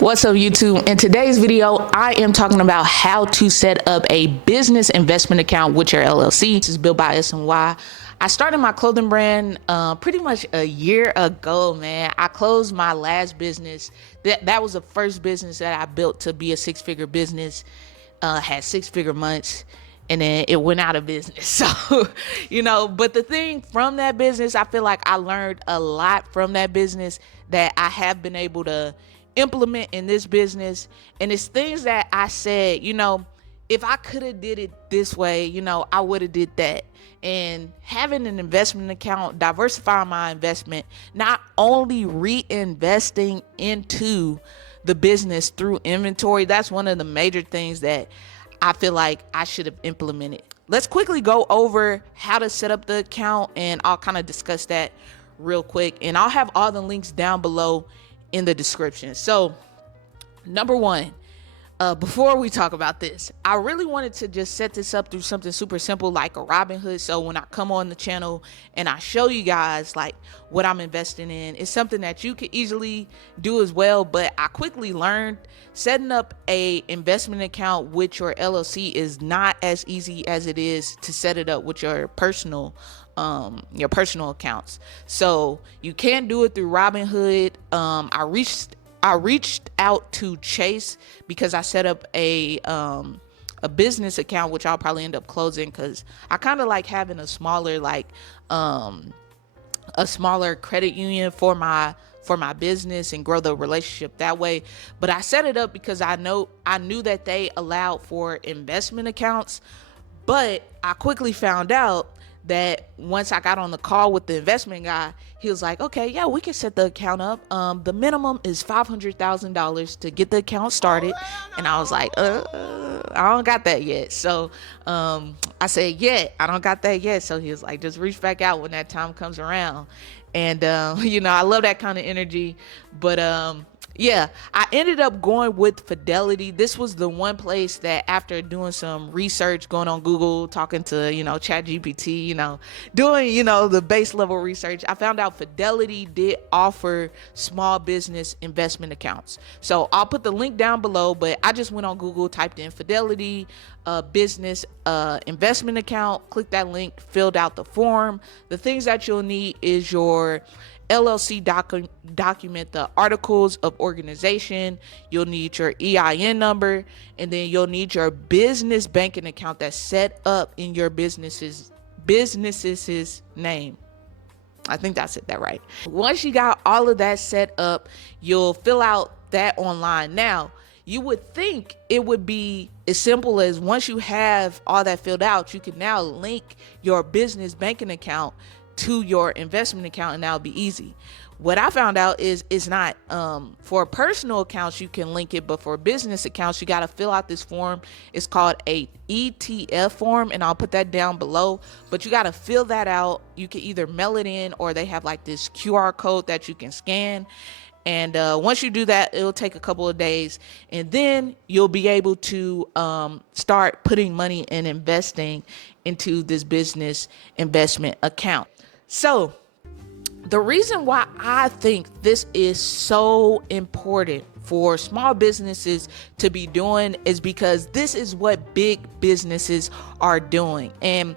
What's up, YouTube? In today's video, I am talking about how to set up a business investment account with your LLC. This is built by SNY. I started my clothing brand pretty much a year ago, man. I closed my last business. That was the first business that I built to be a six-figure business. Had six-figure months, and then it went out of business. So, but the thing from that business, I feel like I learned a lot from that business that I have been able to implement in this business. And it's things that I said, if I could have did it this way, I would have did that. And having an investment account, diversifying my investment, not only reinvesting into the business through inventory, that's one of the major things that I feel like I should have implemented. Let's quickly go over how to set up the account, and I'll kind of discuss that real quick. And I'll have all the links down below in the description. So, number one, before we talk about this, I really wanted to just set this up through something super simple like a Robinhood. So when I come on the channel and I show you guys like what I'm investing in, it's something that you could easily do as well. But I quickly learned setting up a investment account with your LLC is not as easy as it is to set it up with your personal accounts. So you can't do it through Robinhood. I reached out to Chase because I set up a business account, which I'll probably end up closing because I kind of like having a smaller credit union for my business and grow the relationship that way. But I set it up because I knew that they allowed for investment accounts, but I quickly found out that once I got on the call with the investment guy, he was like, okay, yeah, we can set the account up. The minimum is $500,000 to get the account started. And I was like, I don't got that yet. So I said, yeah, I don't got that yet. So he was like, just reach back out when that time comes around. And, I love that kind of energy. But yeah, I ended up going with Fidelity. This was the one place that after doing some research, going on Google, talking to, ChatGPT, doing, the base level research, I found out Fidelity did offer small business investment accounts. So I'll put the link down below, but I just went on Google, typed in Fidelity business investment account, clicked that link, filled out the form. The things that you'll need is your LLC document, the articles of organization. You'll need your EIN number, and then you'll need your business banking account that's set up in your business's name. I think I said that right. Once you got all of that set up, you'll fill out that online. Now, you would think it would be as simple as once you have all that filled out, you can now link your business banking account to your investment account, and that'll be easy. What I found out is it's not. For personal accounts you can link it, but for business accounts you got to fill out this form. It's called a ETF form, and I'll put that down below, but you got to fill that out. You can either mail it in, or they have like this QR code that you can scan. And once you do that, it'll take a couple of days, and then you'll be able to start putting money and investing into this business investment account. So the reason why I think this is so important for small businesses to be doing is because this is what big businesses are doing. And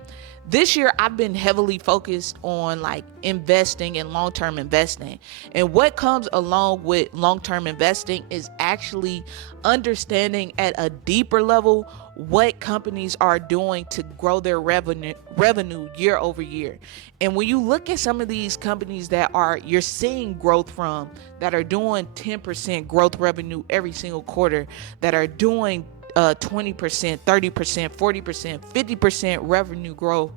this year I've been heavily focused on like investing and long-term investing. And what comes along with long-term investing is actually understanding at a deeper level what companies are doing to grow their revenue year over year. And when you look at some of these companies that you're seeing growth from, that are doing 10% growth revenue every single quarter, that are doing 20%, 30%, 40%, 50% revenue growth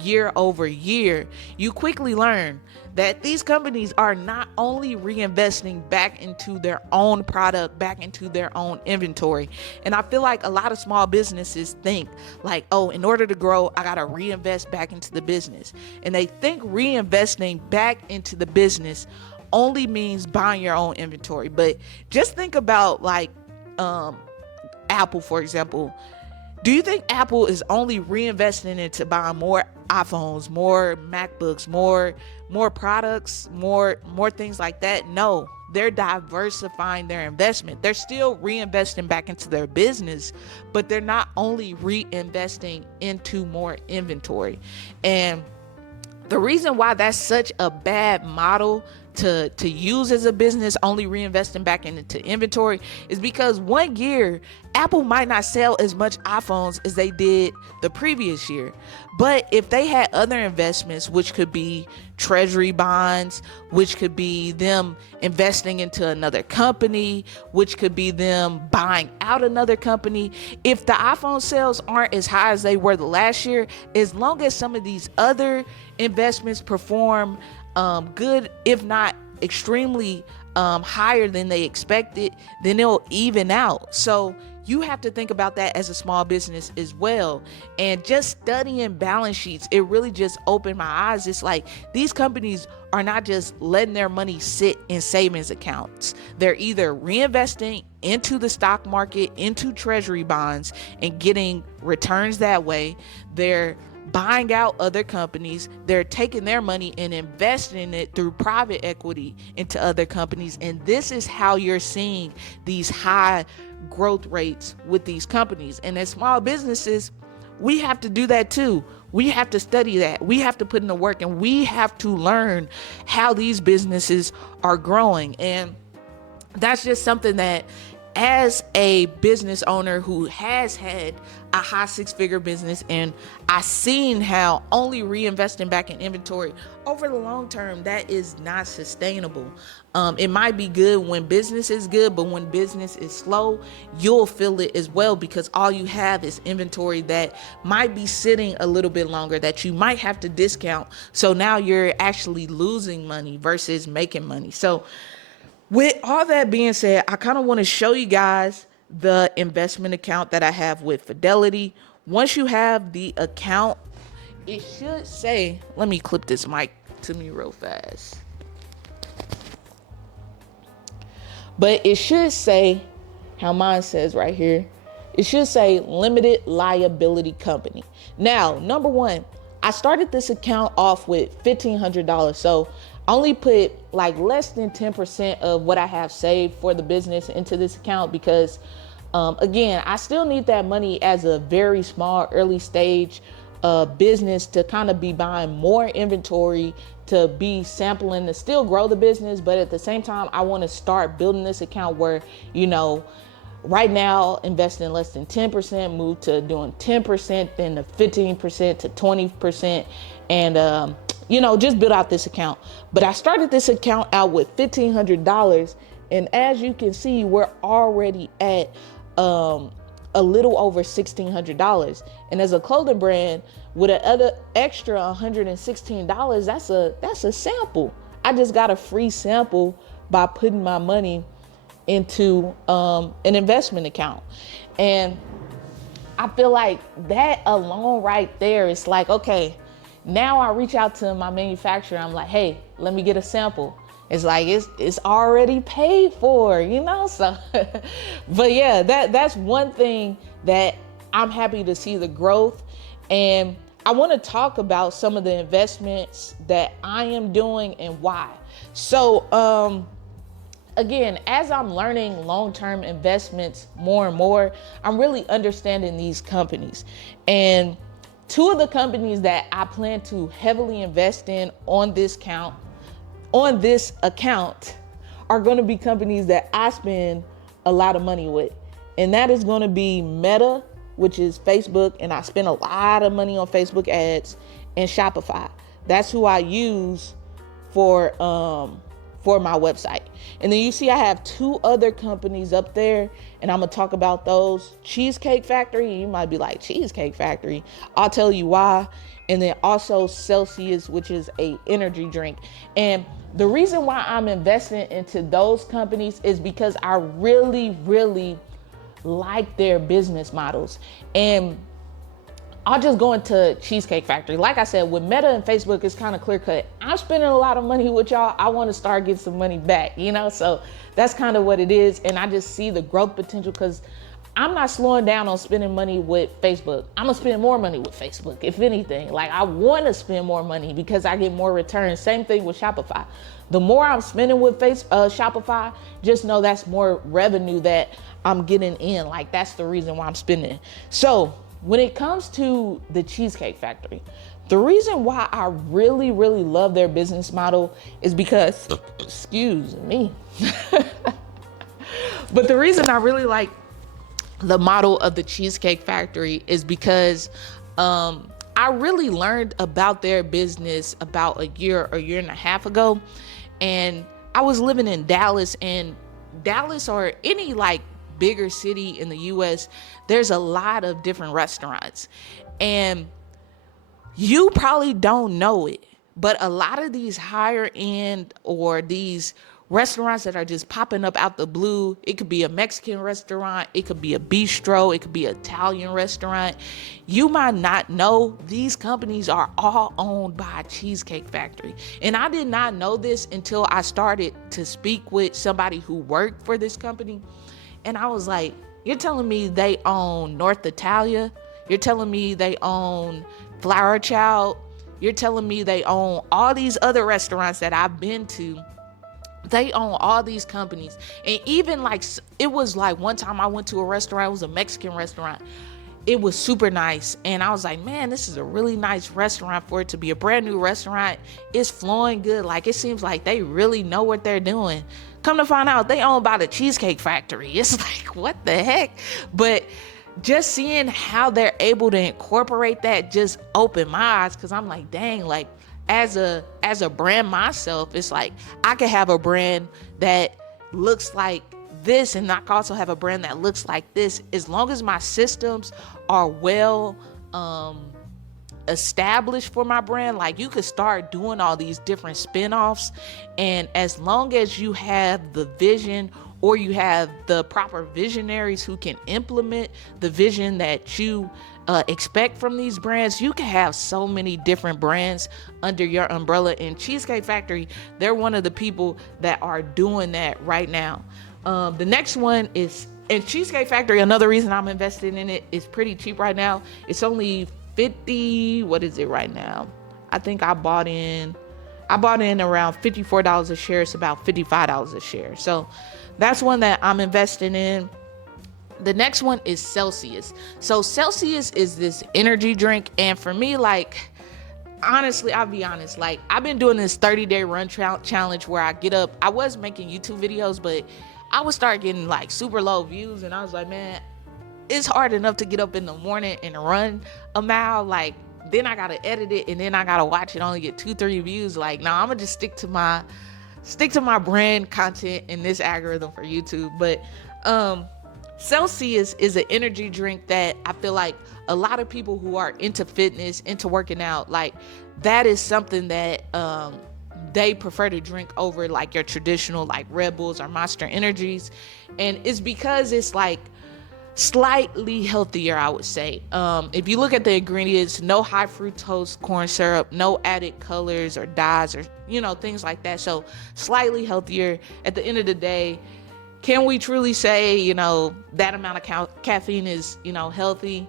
year over year, you quickly learn that these companies are not only reinvesting back into their own product, back into their own inventory. And I feel like a lot of small businesses think like, oh, in order to grow, I got to reinvest back into the business. And they think reinvesting back into the business only means buying your own inventory. But just think about like Apple, for example. Do you think Apple is only reinvesting into buying more iPhones, more MacBooks, more products, more things like that? No, they're diversifying their investment. They're still reinvesting back into their business, but they're not only reinvesting into more inventory. And the reason why that's such a bad model to use as a business, only reinvesting back into inventory, is because one year Apple might not sell as much iPhones as they did the previous year. But if they had other investments, which could be treasury bonds, which could be them investing into another company, which could be them buying out another company, if the iPhone sales aren't as high as they were the last year, as long as some of these other investments perform good, if not extremely higher than they expected, then it'll even out. So you have to think about that as a small business as well. And just studying balance sheets, it really just opened my eyes. It's like these companies are not just letting their money sit in savings accounts. They're either reinvesting into the stock market, into treasury bonds, and getting returns that way. They're buying out other companies. They're taking their money and investing it through private equity into other companies. And this is how you're seeing these high growth rates with these companies. And as small businesses, we have to do that too. We have to study that. We have to put in the work, and we have to learn how these businesses are growing. And that's just something that, as a business owner who has had a high six-figure business, and I've seen how only reinvesting back in inventory over the long term, that is not sustainable. It might be good when business is good, but when business is slow, you'll feel it as well, because all you have is inventory that might be sitting a little bit longer, that you might have to discount. So now you're actually losing money versus making money. So with all that being said, I kind of want to show you guys the investment account that I have with Fidelity. Once you have the account, it should say, let me clip this mic to me real fast. But it should say, how mine says right here, it should say limited liability company. Now, number one, I started this account off with $1,500. So I only put like less than 10% of what I have saved for the business into this account, because again, I still need that money as a very small early stage business to kind of be buying more inventory, to be sampling, to still grow the business. But at the same time, I want to start building this account where, right now, investing less than 10%, move to doing 10%, then to 15% to 20%, and just build out this account. But I started this account out with $1,500, and as you can see, we're already at a little over $1,600. And as a clothing brand with an other extra $116, that's a sample. I just got a free sample by putting my money into an investment account. And I feel like that alone right there is like, okay, now I reach out to my manufacturer. I'm like, hey, let me get a sample. It's like, it's already paid for, so, but yeah, that's one thing that I'm happy to see the growth. And I want to talk about some of the investments that I am doing and why. So, again, as I'm learning long-term investments more and more, I'm really understanding these companies. And two of the companies that I plan to heavily invest in on this account are going to be companies that I spend a lot of money with. And that is going to be Meta, which is Facebook, and I spend a lot of money on Facebook ads, and Shopify. That's who I use for my website. And then you see I have two other companies up there, and I'm gonna talk about those. Cheesecake Factory, you might be like, Cheesecake Factory? I'll tell you why. And then also Celsius, which is a energy drink. And the reason why I'm investing into those companies is because I really, really like their business models. And I'll just go into Cheesecake Factory. Like I said, with Meta and Facebook, it's kind of clear cut. I'm spending a lot of money with y'all. I want to start getting some money back, so that's kind of what it is. And I just see the growth potential, because I'm not slowing down on spending money with Facebook. I'm gonna spend more money with Facebook, if anything. Like, I want to spend more money because I get more returns. Same thing with Shopify. The more I'm spending with Shopify, just know that's more revenue that I'm getting in. Like, that's the reason why I'm spending. So when it comes to the Cheesecake Factory, the reason why I really, really love their business model is because, excuse me, but the reason I really like the model of the Cheesecake Factory is because I really learned about their business about a year and a half ago. And I was living in Dallas, and Dallas, or any like bigger city in the US, there's a lot of different restaurants. And you probably don't know it, but a lot of these higher end, or these restaurants that are just popping up out the blue, it could be a Mexican restaurant, it could be a bistro, it could be an Italian restaurant. You might not know these companies are all owned by a Cheesecake Factory. And I did not know this until I started to speak with somebody who worked for this company. And I was like, you're telling me they own North Italia? You're telling me they own Flower Child? You're telling me they own all these other restaurants that I've been to? They own all these companies. And even like, it was like one time I went to a restaurant, it was a Mexican restaurant. It was super nice. And I was like, man, this is a really nice restaurant for it to be a brand new restaurant. It's flowing good. Like, it seems like they really know what they're doing. Come to find out, they owned by the Cheesecake Factory. It's like, what the heck? But just seeing how they're able to incorporate that just opened my eyes, because I'm like, dang, like, as a brand myself, it's like I could have a brand that looks like this, and I can also have a brand that looks like this, as long as my systems are well established for my brand. Like, you could start doing all these different spin-offs, and as long as you have the vision, or you have the proper visionaries who can implement the vision that you expect from these brands, you can have so many different brands under your umbrella. And Cheesecake Factory, they're one of the people that are doing that right now. The next one is, and Cheesecake Factory, another reason I'm investing in it, is pretty cheap right now. It's only 50, what is it right now? I think I bought in around $54 a share. It's about $55 a share. So that's one that I'm investing in. The next one is Celsius. So Celsius is this energy drink. And for me, like, honestly, I'll be honest, like, I've been doing this 30-day run challenge where I get up. I was making YouTube videos, but I would start getting like super low views. And I was like, man, it's hard enough to get up in the morning and run a mile. Like, then I gotta edit it, and then I gotta watch it, only get 2-3 views. Like, nah, I'm gonna just stick to my brand content in this algorithm for YouTube. But Celsius is an energy drink that I feel like a lot of people who are into fitness, into working out, like, that is something that they prefer to drink over like your traditional like Red Bulls or Monster Energies. And it's because it's like slightly healthier, I would say. If you look at the ingredients, no high fructose corn syrup, no added colors or dyes, or things like that. So slightly healthier. At the end of the day, can we truly say that amount of caffeine is healthy?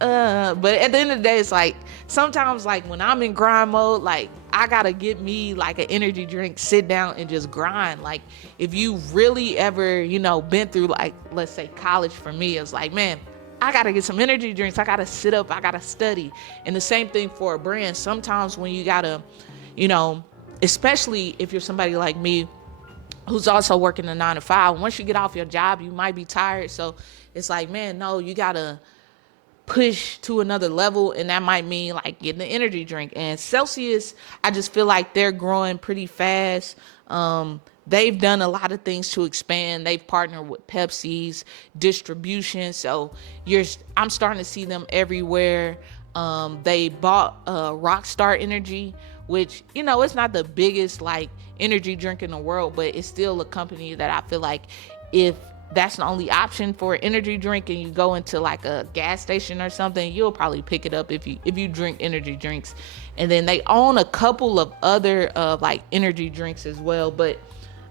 But at the end of the day, it's like sometimes, like, when I'm in grind mode, like, I gotta get me like an energy drink, sit down and just grind. Like, if you really ever been through, like, let's say college, for me, it's like, man, I gotta get some energy drinks, I gotta sit up, I gotta study. And the same thing for a brand. Sometimes when you gotta especially if you're somebody like me who's also working a 9-to-5, once you get off your job, you might be tired. So it's like, man, no, you gotta push to another level, and that might mean like getting an energy drink. And Celsius, I just feel like they're growing pretty fast. They've done a lot of things to expand. They've partnered with Pepsi's distribution, so I'm starting to see them everywhere. They bought Rockstar Energy, which it's not the biggest like energy drink in the world, but it's still a company that I feel like, if that's the only option for an energy drink and you go into like a gas station or something, you'll probably pick it up if you drink energy drinks. And then they own a couple of other like energy drinks as well. But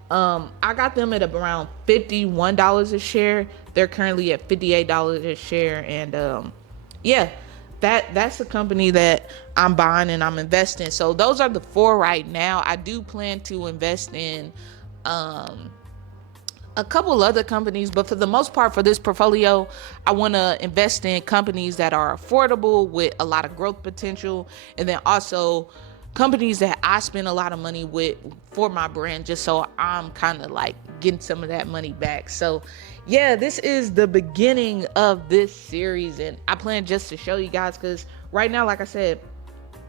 I got them at around $51 a share. They're currently at $58 a share, and yeah, that's a company that I'm buying and I'm investing. So those are the four right now. I do plan to invest in a couple other companies, but for the most part, for this portfolio, I want to invest in companies that are affordable with a lot of growth potential, and then also companies that I spend a lot of money with for my brand, just so I'm kind of like getting some of that money back. So yeah, this is the beginning of this series, and I plan just to show you guys, because right now, like I said,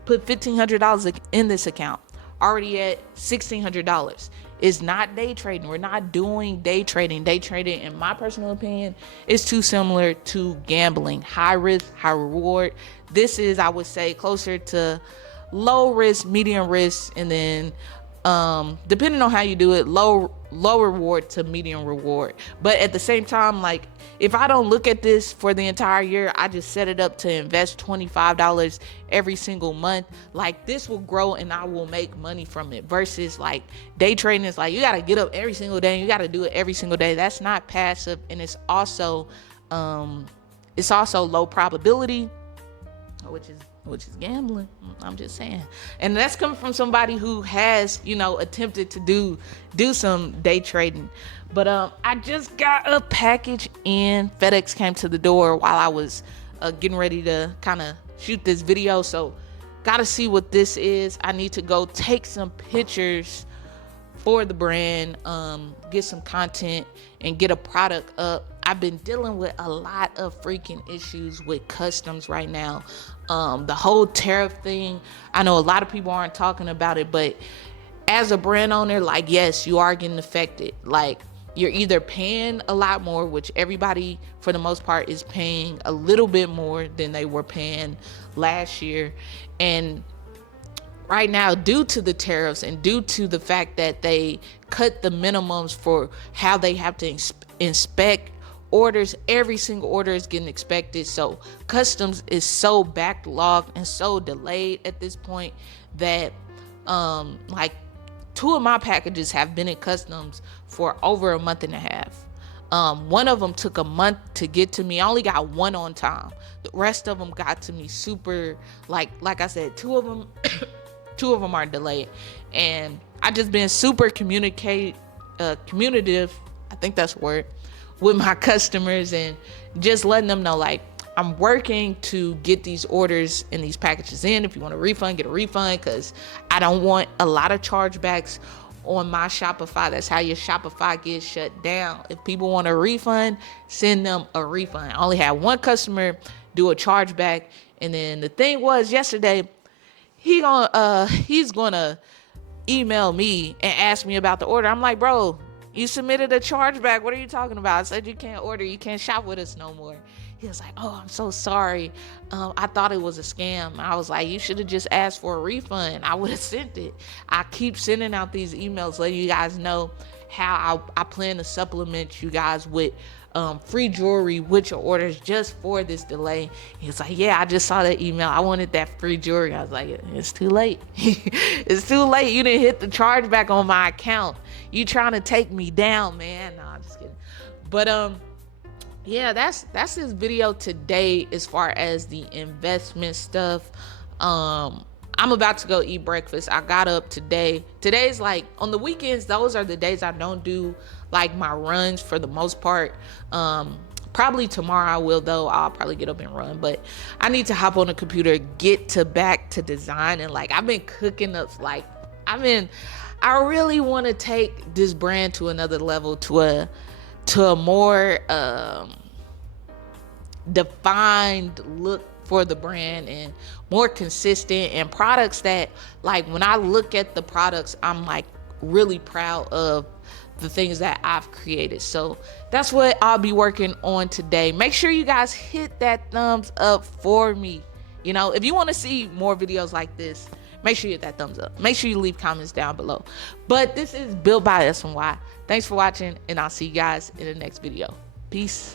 put $1,500 in this account, already at $1,600. It's not day trading. We're not doing day trading. Day trading, in my personal opinion, is too similar to gambling. High risk, high reward. This is, I would say, closer to low risk, medium risk, and then depending on how you do it, low reward to medium reward. But at the same time, like, if I don't look at this for the entire year, I just set it up to invest $25 every single month, like, this will grow and I will make money from it. Versus like day trading is like, you got to get up every single day and you got to do it every single day. That's not passive, and it's also low probability, which is gambling. I'm just saying. And that's coming from somebody who has, attempted to do some day trading. But I just got a package in. FedEx came to the door while I was getting ready to kind of shoot this video. So gotta see what this is. I need to go take some pictures for the brand, get some content, and get a product up. I've been dealing with a lot of freaking issues with customs right now. The whole tariff thing, I know a lot of people aren't talking about it, but as a brand owner, like, yes, you are getting affected. Like, you're either paying a lot more, which everybody for the most part is paying a little bit more than they were paying last year. And right now, due to the tariffs and due to the fact that they cut the minimums for how they have to inspect orders, every single order is getting inspected. So customs is so backlogged and so delayed at this point that like, two of my packages have been in customs for over a month and a half. One of them took a month to get to me. I only got one on time. The rest of them got to me super, like I said, two of them are delayed. And I just been super communicative, I think that's a word, with my customers, and just letting them know, like, I'm working to get these orders and these packages in. If you want a refund, get a refund, because I don't want a lot of chargebacks on my Shopify. That's how your Shopify gets shut down. If people want a refund, send them a refund. I only had one customer do a chargeback, and then the thing was, yesterday, he's gonna email me and ask me about the order. I'm like, bro, you submitted a chargeback. What are you talking about? I said you can't order. You can't shop with us no more. He was like, oh, I'm so sorry. I thought it was a scam. I was like, you should have just asked for a refund. I would have sent it. I keep sending out these emails letting you guys know how I plan to supplement you guys with free jewelry with your orders just for this delay. He was like, yeah, I just saw that email. I wanted that free jewelry. I was like, it's too late. It's too late. You didn't hit the chargeback on my account. You trying to take me down, man. No, I'm just kidding. But yeah, that's this video today as far as the investment stuff. I'm about to go eat breakfast. I got up today. Today's like, on the weekends, those are the days I don't do like my runs for the most part. Probably tomorrow I will, though. I'll probably get up and run, but I need to hop on the computer, get back to design. And like, I've been cooking up, like, I really want to take this brand to another level, to a more defined look for the brand, and more consistent, and products that, like, when I look at the products, I'm like really proud of the things that I've created. So that's what I'll be working on today. Make sure you guys hit that thumbs up for me. If you want to see more videos like this, make sure you hit that thumbs up. Make sure you leave comments down below. But this is Built by SNY. Thanks for watching, and I'll see you guys in the next video. Peace.